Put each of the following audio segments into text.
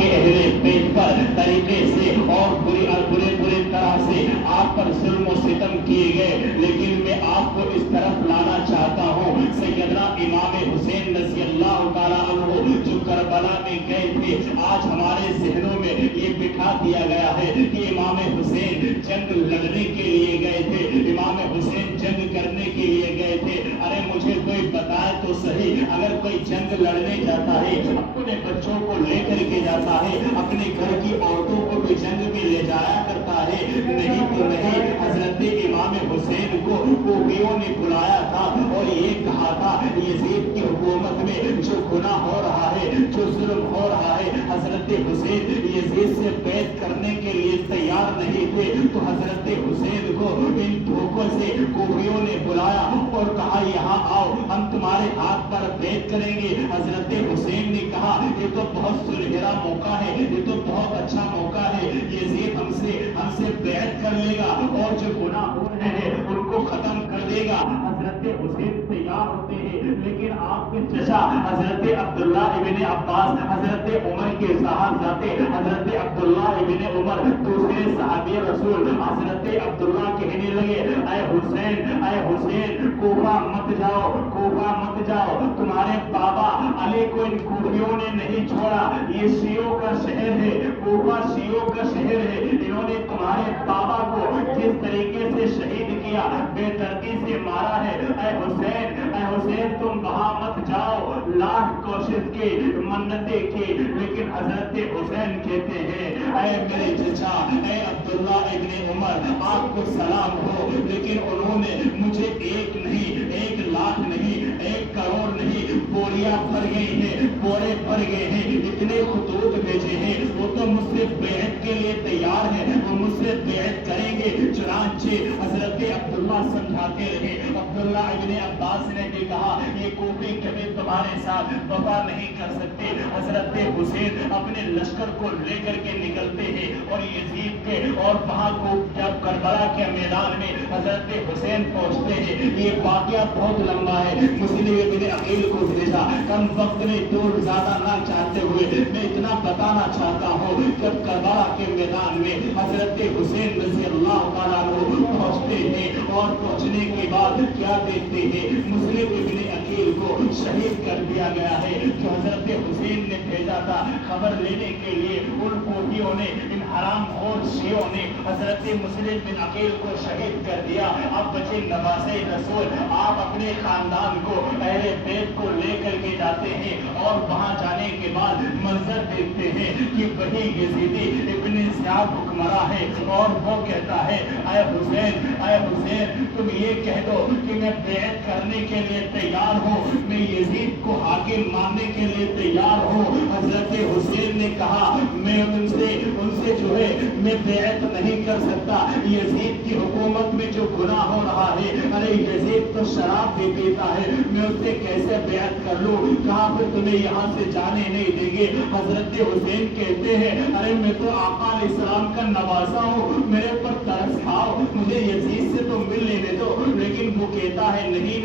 के अहले बैत पर तरीके से और बुरे तरह से आप पर जुल्म और सितम किए गए, लेकिन मैं आपको इस तरफ लाना चाहता हूँ। सैयदना इमाम हुसैन रज़ियल्लाहु ताला अन्हु जो करबला में गए थे, आज हमारे ज़हनों में ये बिठा दिया गया है कि इमाम हुसैन जंग लड़ने के लिए गए थे, इमाम हुसैन जंग करने के लिए गए थे। अरे मुझे कोई बताए तो सही, अगर कोई जंग लड़ने जाता है, अपने बच्चों को लेकर के जाता है, अपने घर की औरतों को भी जंग में ले जाया करता है, नहीं तो नहीं। हजरत इमाम हुसैन को कूफियों ने बुलाया था और ये कहा था यजीद की हुकूमत में जो गुनाह हो रहा है, जो जुल्म हो रहा है, हजरत हुसैन यजीद से बैत करने के लिए तैयार नहीं थे, तो हजरत हुसैन को इन धोखों से कूफियों ने बुलाया और कहा यहाँ आओ, हम तुम्हारे हाथ पर बैत करेंगे। हजरत हुसैन ने कहा ये तो बहुत सुनहरा मौका है, ये तो बहुत अच्छा मौका है, यजीद हमसे बैत कर लेगा और जो गुनाह हो रहे हैं उनको खत्म कर देगा। हजरत हुसैन तैयार होते हैं, लेकिन आपके चचा हजरत अब्दुल्ला इब्ने अब्बास, हजरत उमर के साहबजादे हजरत अब्दुल्ला इब्ने उमर, दूसरे सहाबी रसूल हजरत अब्दुल्ला कहने लगे ऐ हुसैन कूफा मत जाओ, कूफा मत जाओ, तुम्हारे बाबा अली को इन कूफियों ने नहीं छोड़ा, ये शियों का शहर है, कूफा शियों का शहर है, इन्होंने तुम्हारे बाबा को जिस तरीके से शहीद किया, बेदर्दी से मारा है। ऐ हुसैन तुम वहां मत जाओ, लाख कोशिश की, मन्नतें की, लेकिन हजरत हुसैन कहते हैं ऐ मेरे चचा, ऐ अब्दुल्ला इब्ने उमर, आपको सलाम हो, लेकिन उन्होंने मुझे एक नहीं, 1 लाख नहीं, 1 करोड़ नहीं, बोरियां भर गई हैं, बोरे भर गए हैं, इतने खुतूत भेजे हैं, वो तो मुझसे बैत के लिए तैयार है, वो मुझसे बैत करेंगे। चुनांचे हजरत अब्दुल्ला समझाते रहे। अब्दुल्ला इब्ने अब्बास ने भी कहा ये कूफी कभी तुम्हारे साथ वफा नहीं कर सकते। हजरत हुसैन अपने लश्कर को लेकर के निकलते हैं और यजीद के और वहां को जब करबला के मैदान में हजरत हुसैन पहुंचते हैं, ये वाकया बहुत लंबा है, मुस्लिम इब्ने अकील को भेजा, कम वक्त में दूर ज्यादा ना चाहते हुए मैं इतना बताना चाहता हूँ, जब करबला के मैदान में हजरत हुसैन रज़ियल्लाहु ताला अन्हु पहुंचते हैं और पहुंचने के बाद क्या देखते हैं, मुस्लिम इब्ने अकील को शहीद कर दिया गया है, जो हजरत हुसैन ने भेजा था खबर लेने के लिए। उन कूफियों ने, इन हराम और शियों ने हजरत मुस्लिम बिन अकील को शहीद कर दिया। अब बचे नवासे रसूल, आप अपने खानदान को, अहले बैत को लेकर के जाते हैं और वहां जाने के बाद मंजर देखते हैं कि वही यजीदी इब्ने ज़ियाद हुक्मरान है और वो कहता है ऐ हुसैन तुम ये कह दो कि मैं बैत करने के लिए तैयार हूँ, मैं यजीद को हाकिम मानने के लिए तैयार हूँ। हजरत हुसैन ने कहा मैं उनसे जो है मैं बैत नहीं कर सकता, यजीद की हुकूमत में जो गुनाह हो रहा है, अरे यजीद तो शराब भी पीता है, मैं उससे कैसे बैत कर लूँ, कहा फिर तुम्हें यहाँ से जाने नहीं देंगे। हजरत हुसैन कहते हैं अरे मैं तो आका अलैहिस्सलाम का नवासा हूँ, मेरे पर तरस खाओ, मुझे यजीद से तो मिल लेने दो, लेकिन वो कहता है नहीं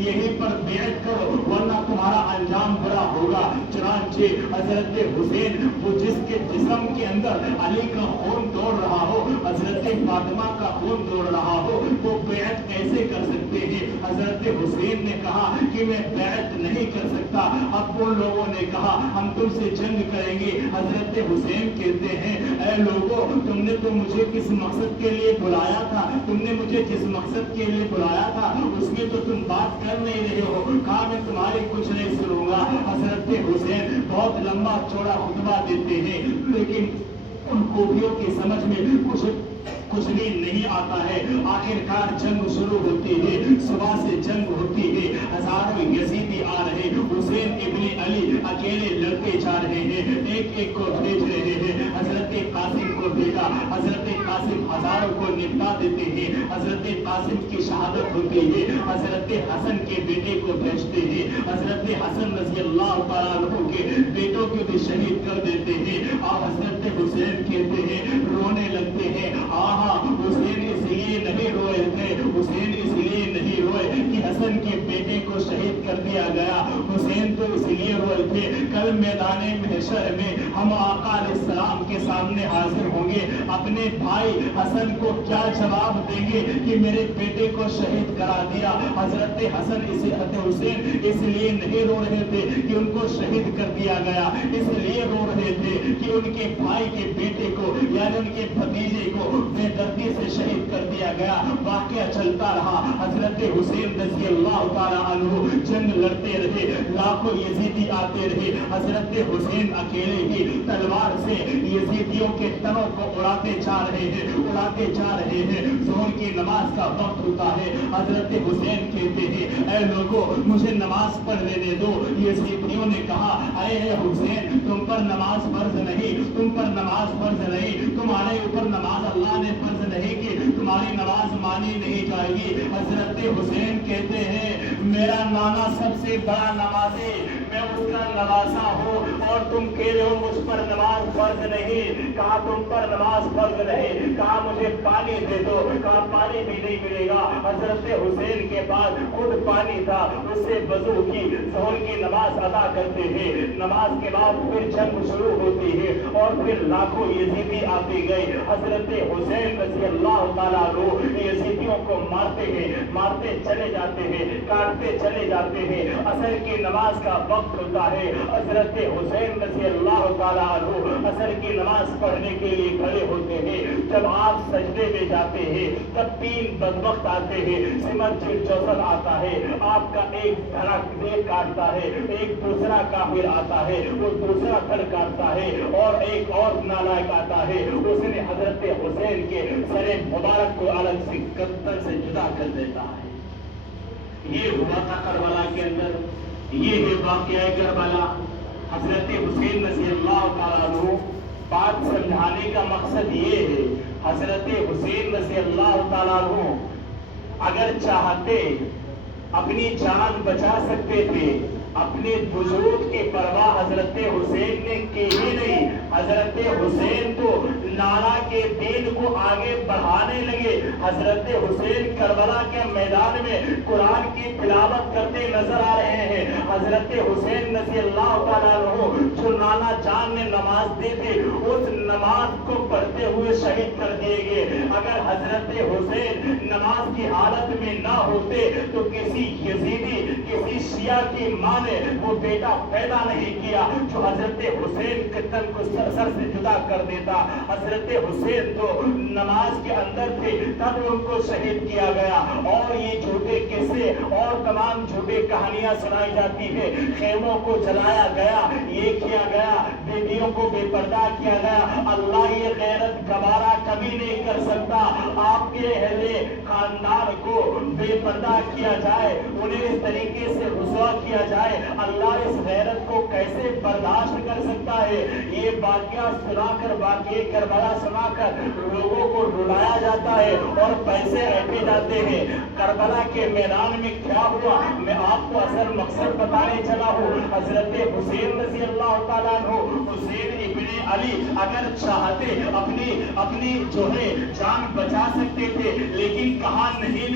यहीं पर बैत करो वरना तुम्हारा अंजाम बुरा होगा। चुनांचे हजरत हुसैन वो जिसके जिस्म के अंदर अली का खून दौड़ रहा हो, हजरत फातिमा का खून दौड़ रहा हो, वो बैत कैसे कर सकते हैं। हजरत हुसैन ने कहा कि मैं बैत नहीं कर सकता। अब उन लोगों ने कहा हम तुमसे जंग करेंगे। हजरत हुसैन कहते हैं ऐ लोगों, तुमने तो मुझे किस मकसद के लिए बुलाया था, तुमने मुझे जिस मकसद के लिए बुलाया था उसमें तो तुम बात कर नहीं रहे हो, कहा मैं तुम्हारी कुछ नहीं सुनूंगा। हजरत हुसैन बहुत लंबा चौड़ा खुतबा देते हैं, लेकिन उन कूफियों की समझ में कुछ भी नहीं आता है। आखिरकार जंग शुरू होती है, सुबह से जंग होती है, हजारों यजीदी आ रहे, हुसैन इब्ने अली अकेले लड़ते जा रहे हैं, एक एक को भेज रहे हैं। हजरत कासिम को भेजा, हजरत कासिम हजारों को निपटा देते हैं, हजरत कासिम की शहादत होती है। हजरत हसन के बेटे को भेजते हैं, हजरत हसन रज़ियल्लाहु ताला अन्हु के बेटों को भी शहीद कर देते हैं। और हजरत हुसैन कहते हैं, रोने लगते हैं, हुसैन इस इसलिए नहीं रोए थे, हुसैन इसलिए नहीं रोए कि हसन के बेटे को शहीद कर दिया गया। हुसैन तो इसलिए रोए थे कल मैदान महशर में हम आका अलैहिस्सलाम के सामने हाजिर होंगे, अपने भाई हसन को क्या जवाब देंगे कि मेरे बेटे को शहीद करा दिया। हजरत हसन हुसैन इसलिए नहीं रो रहे थे कि उनको शहीद कर दिया गया, इसलिए रो रहे थे कि उनके भाई के बेटे को यानी उनके भतीजे को बेदर्दी से शहीद कर दिया गया। वाकया चलता रहा, हजरत हुसैन रज़ी अल्लाह ताला अन्हु जंग लड़ते रहे, लाखों यजीदी आते रहे, हजरत हुसैन अकेले ही तलवार से यजीदियों के तनों को उड़ाते जा रहे हैं, उड़ाते जा रहे हैं। ज़ोहर की नमाज का वक्त होता है, हजरत हुसैन कहते हैं ऐ लोगों मुझे नमाज पढ़ लेने दो। यजीदियों ने कहा अरे हुसैन तुम पर नमाज फर्ज नहीं, तुम पर नमाज फर्ज नहीं, तुम्हारे ऊपर नमाज अल्लाह ने फर्ज नहीं की, तुम्हारी नमाज मानी नहीं जाएगी। हजरत हुसैन कहते हैं मेरा नाना सबसे बड़ा नमाजी, मैं उसका नवासा हूँ और तुम कह रहे हो मुझ पर नमाज फर्ज नहीं। कहा तुम पर नमाज फर्ज नहीं, कहा मुझे पानी दे दो, कहा पानी भी नहीं मिलेगा। हजरत हुसैन के पास खुद पानी था, उससे वजू की ज़ोहर की नमाज अदा करते हैं। नमाज के बाद फिर जंग शुरू होती है और फिर लाखों यजीदी आते गए। हजरत हुसैन रज़ी अल्लाह ताला अन्हु यजीदियों को मारते हैं, मारते चले जाते हैं, काटते चले जाते हैं। असर की नमाज का वक्त होता है, हजरत हुसैन रज़ी अल्लाह ताला अन्हु असर की नमाज पढ़ने के लिए खड़े होते हैं। जब आप सजदे में जाते हैं तब तीन बदबख्त आते हैं, सिमर चिरचौसल आता है, आपका एक धड़ा काटता है, एक दूसरा काफिर आता है, वो दूसरा धड़ काटता है और एक और नालायक आता है, उसने हजरत हुसैन के सरे मुबारक को अलग से गर्दन से जुदा कर देता है। ये हुआ था करबला के अंदर, ये है वाक़या करबला। हजरत हुसैन रज़ी अल्लाह ताला अन्हु बात समझाने का मकसद ये है, हजरत हुसैन रज़ी अल्लाह ताला अन्हु अगर चाहते अपनी जान बचा सकते थे, अपने बुजुर्ग की परवाह हजरत हुसैन ने की ही नहीं। हजरत हुसैन तो नारा के दीन को आगे बढ़ाने लगे। हजरत हुसैन करबला के मैदान में कुरान की तिलावत करते नजर आ रहे हैं। हजरत हुसैन रज़ी अल्लाह ताला अन्हु जो नाना जान ने नमाज दी थी, उस नमाज को पढ़ते हुए शहीद कर दिए गए। अगर हजरत हुसैन नमाज की हालत में ना होते तो किसी यजीदी किसी शिया की मां ने वो बेटा पैदा नहीं किया जो हजरत हुसैन के तन को सर से जुदा कर देता। हजरत हुसैन तो नमाज के अंदर थे तब उनको शहीद किया गया। और ये झूठे किस्से और तमाम झूठे कहानियां सुनाई जाती है। खेमों को जलाया गया, ये किया गया, बेटियों को बेपर्दा किया गया। अल्लाह ये गैरत गवारा कभी नहीं कर सकता। आपके अहले खानदान को बेपर्दा किया जाए, उन्हें इस तरीके से रुसवा किया जाए, अल्लाह इस गैरत को कैसे बर्दाश्त कर सकता है। ये वाकया सुनाकर, वाकये करबला सुनाकर लोगों को रुलाया जाता है और पैसे ऐंठे जाते हैं। करबला के मैदान में क्या हुआ मैं आपको असल मकसद बताने चला हूँ। हजरत हुसैन रज़ी अल्लाह ताला अन्हु, हुसैन इब्ने अली अगर चाहते अपनी जो है जान बचा सकते थे, लेकिन कहा नहीं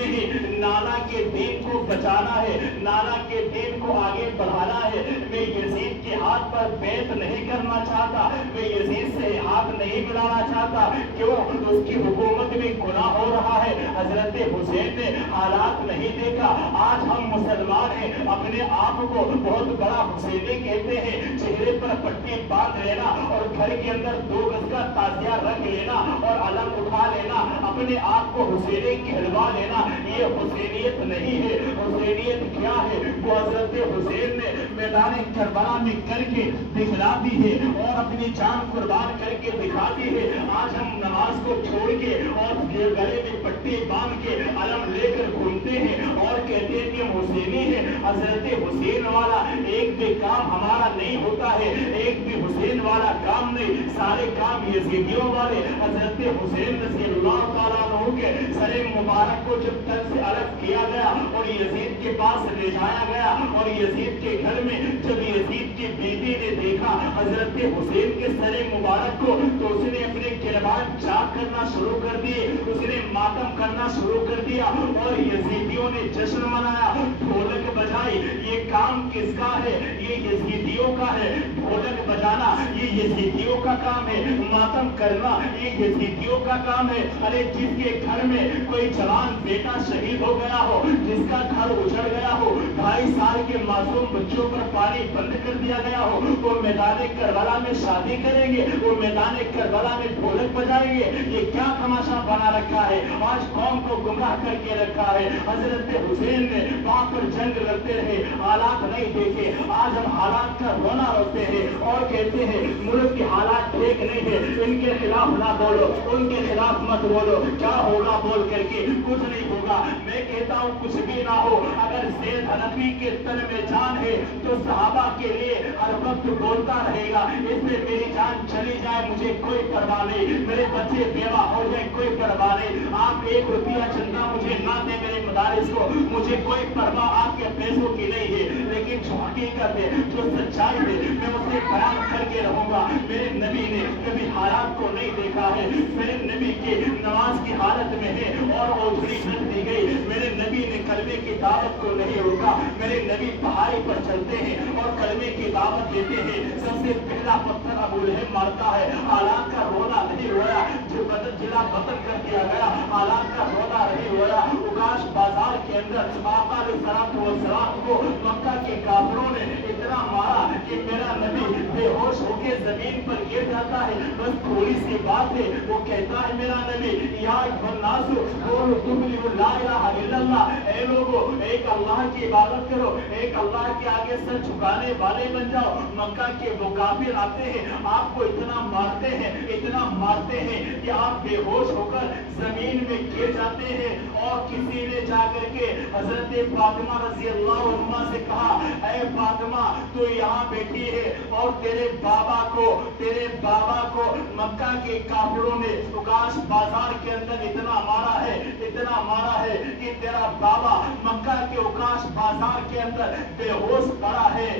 नाना के दीन को बचाना है, नाना के दीन को आगे बढ़ाना है। मैं यजीद के हाथ पर बैत नहीं करना चाहता, मैं यजीद से हाथ नहीं मिलाना चाहता। क्यों? उसकी हुकूमत में गुनाह हो रहा है। हजरत हुसैन ने हालात नहीं देखा। आज हम मुसलमान हैं, अपने आप को बहुत बड़ा हुसैनी कहते हैं। चेहरे पर पट्टी बांध लेना और घर के अंदर 2 गज का ताजिया रख लेना और अलम उठा लेना, अपने आप को हुसैनी कहलवा लेना, ये हुसैनियत नहीं है। हुसैनियत क्या है? वो हजरत हुसैन ने मैदान करबला में करके दिखला दी है और अपनी जान कुर्बान करके दिखा दी है। आज हम नमाज को छोड़ के और गले में पट्टी बांध के अलम लेकर घूमते सुनते हैं और कहते हैं कि हुसैनी है। हजरत हुसैन वाला एक भी काम हमारा नहीं होता है, एक भी हुसैन वाला काम नहीं, सारे काम यजीदियों वाले। हजरत हुसैन रज़ियल्लाहु ताला अन्हु के सरे मुबारक को जब तन से अलग किया गया और यजीद के पास ले जाया गया और यजीद के घर में जब यजीद की बीवी ने देखा हजरत हुसैन के सरे मुबारक को तो उसने अपने गिरबान चाक करना शुरू कर दिए, उसने मातम करना शुरू कर दिया और यजीदियों ने जश्न मनाया, ढोलक बजाई। ये काम किसका है? ये यजीदियों का है। ढोलक बजाना ये यजीदियों का काम है, मातम करना ये यजीदियों का काम है। अरे जिसके घर में कोई जवान बेटा शहीद हो गया हो, जिसका घर उजड़ गया हो, 2.5 साल के मासूम बच्चों पर पानी बंद कर दिया गया हो, वो मैदान करबला में शादी करेंगे, वो मैदान करबला में ढोलक बजाएंगे। ये क्या तमाशा बना रखा है, आज कौम को गुमराह करके रखा है। हजरत हुसैन ने वहां पर जंग लड़ते रहे, हालात नहीं देखे। आज हम हालात का रोना रोते हैं और कहते हैं मुल्क के हालात ठीक नहीं है, इनके खिलाफ ना बोलो, उनके खिलाफ मत बोलो, क्या होगा बोल करके कुछ नहीं होगा। मैं कहता हूँ कुछ भी ना हो, अगर ज़ैद हनफी के तन में जान है तो सहाबा के लिए हर वक्त बोलता रहेगा, इसमें मेरी जान चली जाए मुझे कोई परवाह नहीं, मेरे बच्चे बेवा हो जाए कोई परवाह नहीं, आप 1 रुपया चंदा मुझे ना दे मेरे मदारिस को, मुझे कोई परवाह आपके पैसों की नहीं है। लेकिन जो हकीकत है, जो सच्चाई है, मैं उसे बयान करके रहूंगा। मेरे नबी ने कभी हालात को नहीं देखा है, मेरे नबी के नमाज की हालत में है और ओझड़ी रख दी गई, मेरे नबी ने कलमे की दावत को नहीं रोका। मेरे नबी पहाड़ी पर चलते हैं और कलमे की दावत देते हैं, सबसे पहला पत्थर अबू लहब मारता है, हालात का रोना नहीं रोया, जो बदन जिला बदल कर दिया गया, हालात का रोना नहीं रोया। उकाश बाजार के अंदर आका अलैहिस्सलाम को मक्का के काफिरों ने इतना मारा कि मेरा नबी बेहोश होकर जमीन पर गिर जाता है। बस थोड़ी सी बात है, वो कहता है मेरा नबी या नासु बोलो तुम ला इलाहा इल्लल्लाह, ऐ लोगों एक अल्लाह की इबादत करो, एक अल्लाह के आगे सर झुकाने वाले बन जाओ। मक्का के वो काफिर आते हैं, आपको इतना मारते हैं, इतना मारते हैं कि आप बेहोश होकर जमीन में गिर जाते हैं। और किसी ने जाकर के हजरत फातिमा रज़ियल्लाहु अन्हा से कहा, ऐ फातिमा तू यहाँ बैठी है और तेरे बाबा को मक्का के काफिरों ने उकाश बाजार के अंदर इतना मारा है कि तेरा बाबा मक्का के उकाश बाजार के अंदर बेहोश पड़ा है।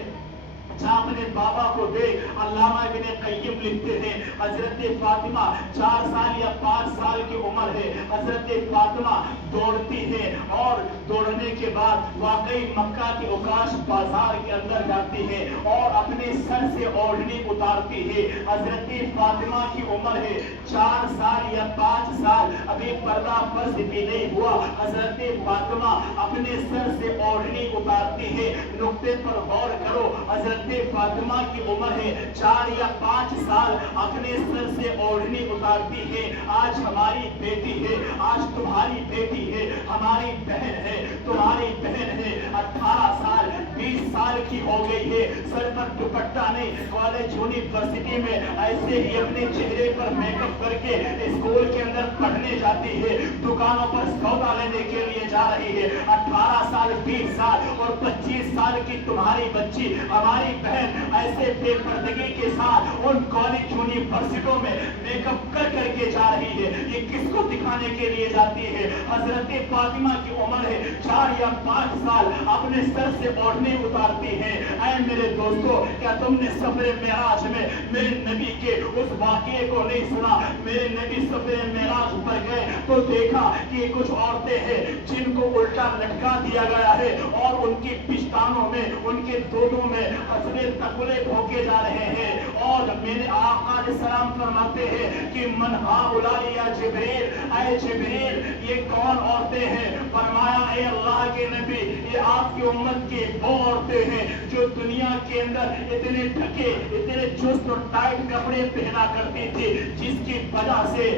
जहाँ अपने बाबा को देख, अल्लामा इब्ने क़य्यिम लिखते हैं हजरत फातिमा 4 साल या 5 साल की उम्र है, हजरत फातिमा दौड़ती है और दौड़ने के बाद वाकई मक्का के उकाश बाजार के अंदर जाती है और अपने सर से ओढ़नी उतारती है। हजरत फातिमा की उम्र है 4 साल या 5 साल, अभी पर्दा फर्ज भी नहीं हुआ। हजरत फातिमा अपने सर से ओढ़नी उतारती है। नुक्ते पर गौर करो, हजरत फातिमा की उम्र है 4 या 5 साल, अपने सर से ओढ़नी उतारती है। आज हमारी बेटी है, आज तुम्हारी बेटी है, हमारी बहन है, तुम्हारी बहन है, 18 साल 20 साल की हो गई है, सर पर दुपट्टा नहीं, कॉलेज यूनिवर्सिटी में ऐसे ही अपने चेहरे पर मेकअप करके स्कूल के अंदर पढ़ने जाती है, दुकानों पर सौदा लेने के लिए जा रही है। 18 साल 20 साल और 25 साल की तुम्हारी बच्ची, हमारी बहन ऐसे बेपर्दगी के साथ उन कॉलेज यूनिवर्सिटियों में मेकअप कर करके जा रही है। ये किसको दिखाने के लिए जाती है? हजरत फातिमा की उम्र है 4 या 5 साल, अपने सर से ओढ़नी उतारती है। ऐ मेरे दोस्तों, क्या तुमने सफरे मेराज में मेरे नबी के उस वाक़ये को नहीं सुना? मेरे नबी सफरे मेराज पर गए तो देखा कि कुछ औरतें हैं जिनको उल्टा लटका दिया गया है और उनकी पिस्तानों में, उनके दोनों में हसने तकुले ठोके जा रहे हैं। और मेरे आका सलाम फरमाते हैं कि मन हाउलाई या जिब्रील, ऐ जिब्रील ये कौन औरतें हैं? फरमाया ए अल्लाह के नबी, ये आपकी उम्मत की वो औरतें हैं जो दुनिया के अंदर इतने ढके, इतने चुस्त और टाइट कपड़े पहना करती थी, जिसकी वजह से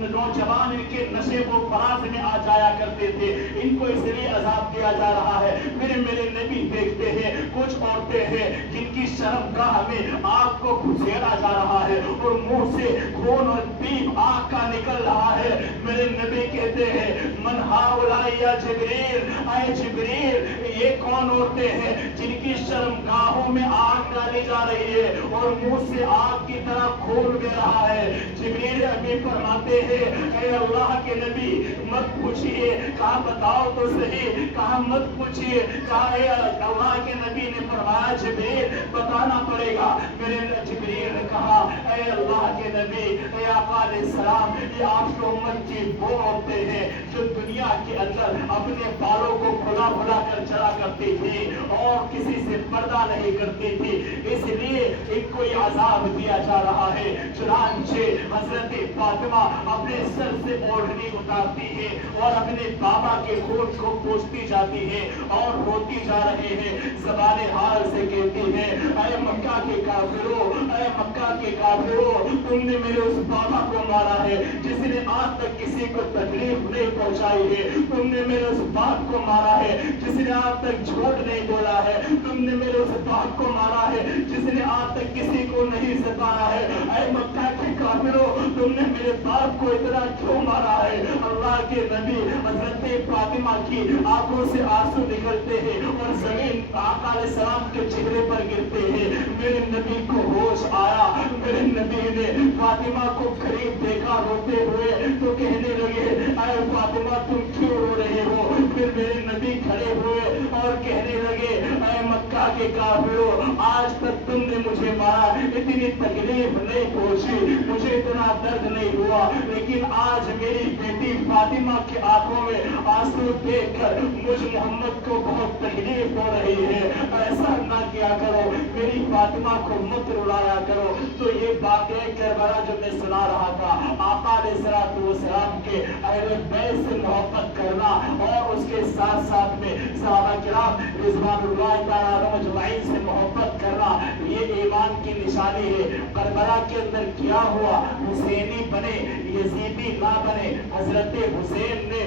नौजवान इनके नशे व फराज में आ जाया करते थे। इनको इसलिए अजाब दिया जा रहा है। मेरे नबी देखते हैं कुछ औरतें हैं जिनकी शर्मगाह में आग आग को घुसेड़ा जा रहा है और मुंह से खून और पीप आग का निकल रहा है। मेरे नबी कहते हैं मन हाउलाई या जिब्रील, आए जिब्रील ये कौन औरतें हैं जिनकी शर्मगाहों में आग डाली जा रही है और मुंह से आग की तरह खून बह रहा है। जिब्रील अभी फरमाते हैं ऐ अल्लाह के नबी मत पूछिए, कहा बताओ तो सही, कहा मत पूछिए, कहा ऐ अल्लाह के नबी ने फरमाया जिब्रील बताना पड़ेगा। मेरे जिब्रील ने कहा ऐ अल्लाह के नबी ऐ आका अलैहिस्सलाम ये आपकी उम्मत की वो औरतें हैं जो दुनिया के अंदर अपने बालों को खुला खुला कर चला करती थी और किसी से पर्दा नहीं करती थी, इसलिए इनको ये अजाब दिया जा रहा है। चुनांचे हजरत फातिमा अपने सर से ओढ़नी उतारती है और अपने बाबा के खून को पोंछती जाती है और रोती जा रहे हैं, ज़बाने हाल से कहती है अरे मक्का के काफिरों, अरे मक्का के काफिरों तुमने मेरे उस बाबा को मारा है जिसने आज तक किसी को तकलीफ नहीं पहुंचाई है, तुमने मेरे उस बाप को मारा है जिसने आज तक झूठ नहीं बोला है, तुमने मेरे उस बाप को मारा है जिसने आज तक किसी को नहीं सताया है। ऐ मक्का के काफिरों तुमने मेरे बाप को इतना क्यों मारा है। अल्लाह के नबी हजरत फातिमा की आंखों से आंसू निकलते हैं और जमीन आका अलैहिस्सलाम के चेहरे पर गिरते हैं। मेरे नबी को होश आया, मेरे नबी ने फातिमा को करीब देखा रोते हुए तो कहने लगे ऐ फातिमा तुम क्यों रो रहे हो। फिर मेरे नबी खड़े हुए और कहने लगे ऐ मक्का के काफिरों आज तक तुमने मुझे मारा, इतनी तकलीफ नहीं पहुंची, मुझे इतना दर्द नहीं हुआ, लेकिन आज मेरी बेटी फातिमा की आंखों में आंसू देखकर मुझ मोहम्मद को बहुत तकलीफ हो रही है। ऐसा ना किया करो, मेरी फातिमा को मत रुलाया करो। तो ये बातें करबला जो मैं सुना रहा था आका अलैहिस्सलाम के अहले बैत से मोहब्बत करना और उसके साथ साथ में सहाबा किराम रिज़वानुल्लाह तआला अलैहिम अजमाइन से मोहब्बत करना ये ईमान की निशानी है। करबला के अंदर क्या हुआ, हुसैनी बने यजीदी ना बने। हजरत हुसैन ने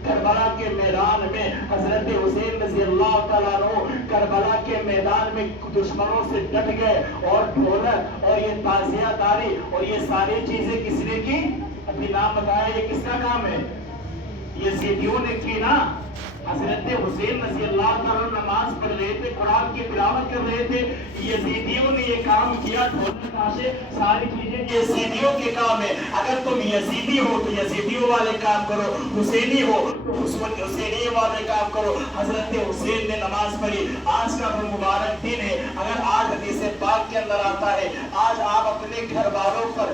करबला के मैदान में हजरत हुसैन रज़ी अल्लाह तआला अन्हु करबला के मैदान में दुश्मनों से डट गए और ढोलक और ये ताज़ियादारी और ये सारी चीजें किसने की, अभी नाम बताया, ये किसका काम है, यजीदियों ने की ना। हजरत हुसैन रज़ी अल्लाह तआला नमाज पढ़ रहे थे, कुरान की तिलावत कर रहे थे, यजीदियों ने ये काम किया, ढोलक ताशे सारी चीजें यजीदियों के काम है। अगर तुम यजीदी हो तो यजीदियों वाले काम करो, हुसैनी हो तो हुसैनी वाले काम करो। हजरत हुसैन ने नमाज पढ़ी, आज का वो मुबारक दिन है। अगर आज हदीस पाक के अंदर आता है आज आप अपने घर वालों पर